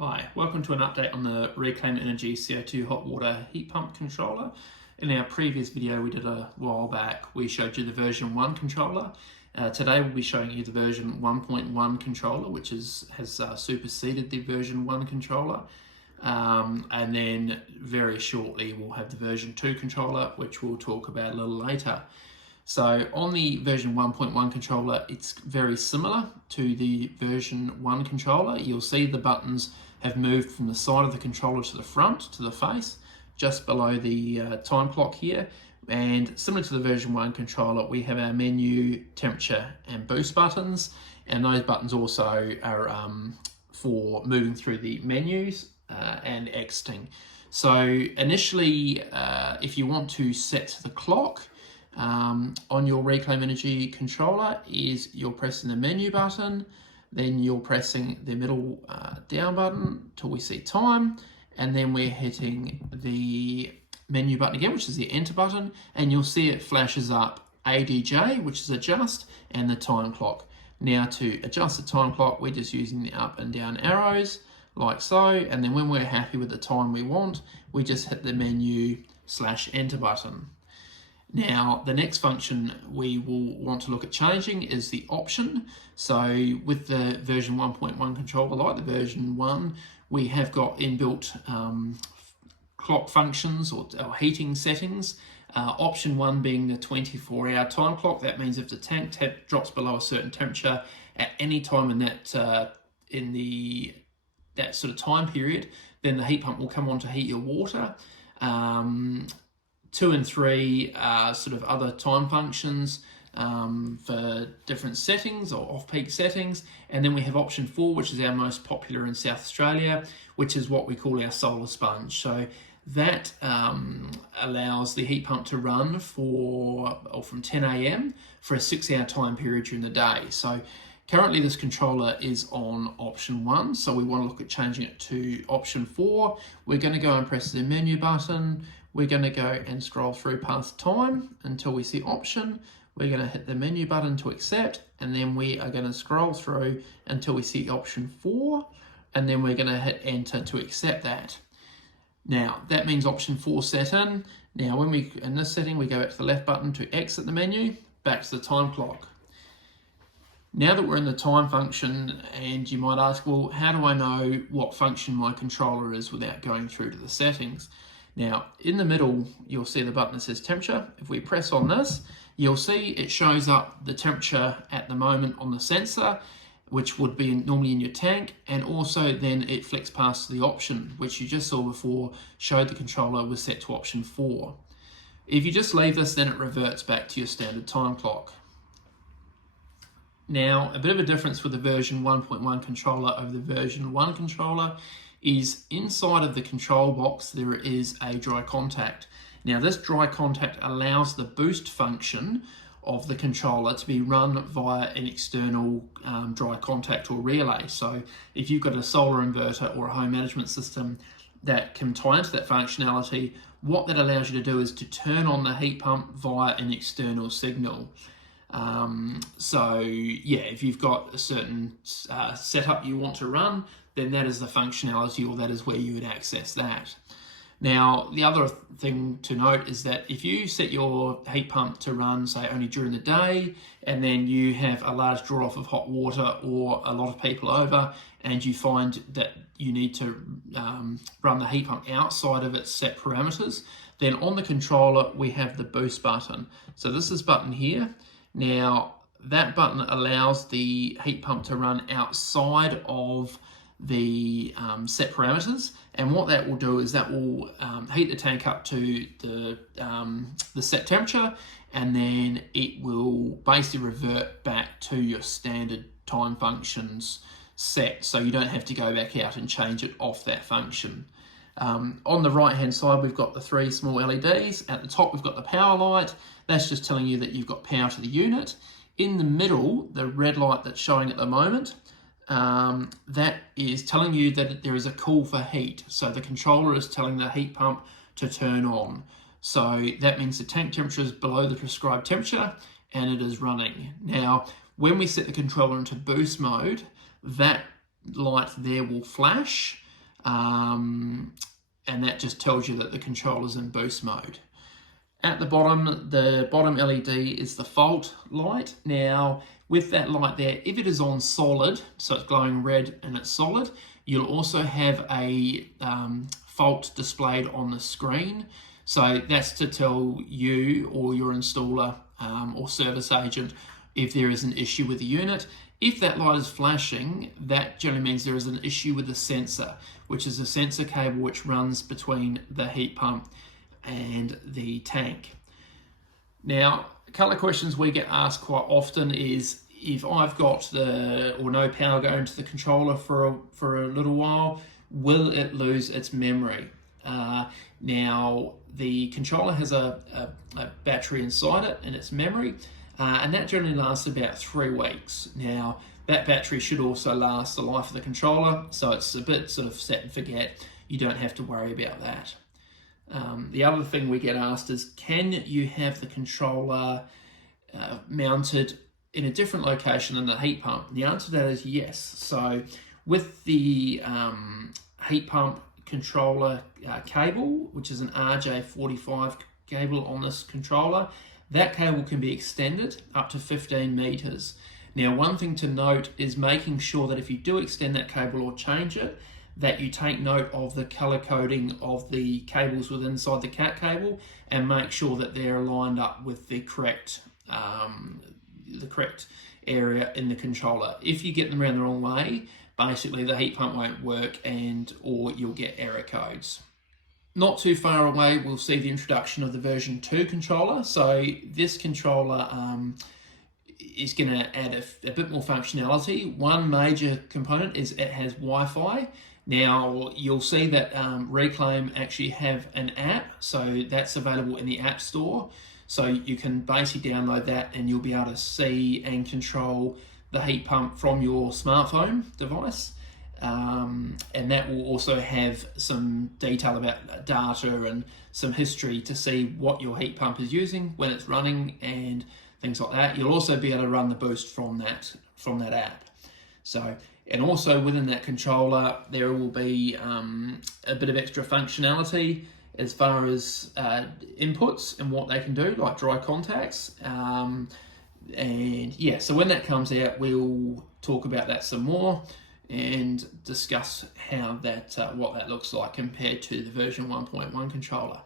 Hi, welcome to an update on the Reclaim Energy CO2 hot water heat pump controller. In our previous video we did a while back, we showed you the version 1 controller. Today we'll be showing you the version 1.1 controller, which has superseded the version 1 controller. And then very shortly we'll have the version 2 controller, which we'll talk about a little later. So on the version 1.1 controller, it's very similar to the version 1 controller. You'll see the buttons have moved from the side of the controller to the front, to the face, just below the time clock here. And similar to the version 1 controller, we have our menu, temperature and boost buttons. And those buttons also are for moving through the menus and exiting. So initially, if you want to set the clock, on your Reclaim Energy controller you're pressing the menu button, then you're pressing the middle down button till we see time, and then we're hitting the menu button again, which is the enter button, and you'll see it flashes up ADJ, which is adjust, and the time clock. Now to adjust the time clock, we're just using the up and down arrows like so, and then when we're happy with the time we want, we just hit the menu/enter button. Now, the next function we will want to look at changing is the option. So with the version 1.1 controller, like the version 1, we have got inbuilt clock functions or heating settings. Option 1 being the 24-hour time clock. That means if the tank drops below a certain temperature at any time in that that sort of time period, then the heat pump will come on to heat your water. 2 and 3 are sort of other time functions for different settings or off-peak settings. And then we have option 4, which is our most popular in South Australia, which is what we call our solar sponge. So that allows the heat pump to run from 10 a.m. for a 6-hour time period during the day. So currently this controller is on option 1, so we want to look at changing it to option 4. We're going to go and press the menu button. We're going to go and scroll through past time until we see option. We're going to hit the menu button to accept, and then we are going to scroll through until we see option 4, and then we're going to hit enter to accept that. Now that means option 4 set in. Now in this setting, we go back to the left button to exit the menu, back to the time clock. Now that we're in the time function, and you might ask, well, how do I know what function my controller is without going through to the settings? Now, in the middle, you'll see the button that says temperature. If we press on this, you'll see it shows up the temperature at the moment on the sensor, which would be normally in your tank, and also then it flicks past to the option, which you just saw before, showed the controller was set to option 4. If you just leave this, then it reverts back to your standard time clock. Now, a bit of a difference with the version 1.1 controller over the version 1 controller is inside of the control box there is a dry contact. Now this dry contact allows the boost function of the controller to be run via an external dry contact or relay. So if you've got a solar inverter or a home management system that can tie into that functionality, what that allows you to do is to turn on the heat pump via an external signal. So yeah, if you've got a certain setup you want to run, then that is the functionality, or that is where you would access that. Now, the other thing to note is that if you set your heat pump to run, say, only during the day, and then you have a large draw-off of hot water or a lot of people over, and you find that you need to run the heat pump outside of its set parameters, then on the controller, we have the boost button. So this is button here. Now, that button allows the heat pump to run outside of the set parameters, and what that will do is that will heat the tank up to the set temperature, and then it will basically revert back to your standard time functions set, so you don't have to go back out and change it off that function. On the right hand side, we've got the 3 small LEDs. At the top, we've got the power light. That's just telling you that you've got power to the unit. In the middle, the red light that's showing at the moment, that is telling you that there is a call for heat. So the controller is telling the heat pump to turn on. So that means the tank temperature is below the prescribed temperature and it is running. Now, when we set the controller into boost mode, that light there will flash and that just tells you that the controller's in boost mode. At the bottom LED is the fault light. Now, with that light there, if it is on solid, so it's glowing red and it's solid, you'll also have a fault displayed on the screen. So that's to tell you or your installer or service agent if there is an issue with the unit. If that light is flashing, that generally means there is an issue with the sensor, which is a sensor cable which runs between the heat pump and the tank. Now, a couple of questions we get asked quite often is, if I've got no power going to the controller for a little while, will it lose its memory? Now, the controller has a battery inside it and its memory, and that generally lasts about 3 weeks. Now, that battery should also last the life of the controller, so it's a bit sort of set and forget. You don't have to worry about that. The other thing we get asked is, can you have the controller mounted in a different location than the heat pump? The answer to that is yes. So with the heat pump controller cable, which is an RJ45 cable on this controller, that cable can be extended up to 15 meters. Now, one thing to note is making sure that if you do extend that cable or change it, that you take note of the color coding of the cables within inside the cat cable and make sure that they're lined up with the correct area in the controller. If you get them around the wrong way, basically the heat pump won't work or you'll get error codes. Not too far away, we'll see the introduction of the version 2 controller. So this controller is going to add a bit more functionality. One major component is it has Wi-Fi. Now, you'll see that Reclaim actually have an app, so that's available in the App Store. So you can basically download that and you'll be able to see and control the heat pump from your smartphone device. And that will also have some detail about data and some history to see what your heat pump is using, when it's running, and things like that. You'll also be able to run the boost from that app. So, and also within that controller, there will be a bit of extra functionality as far as inputs and what they can do, like dry contacts. And yeah, so when that comes out, we'll talk about that some more and discuss how that what that looks like compared to the version 1.1 controller.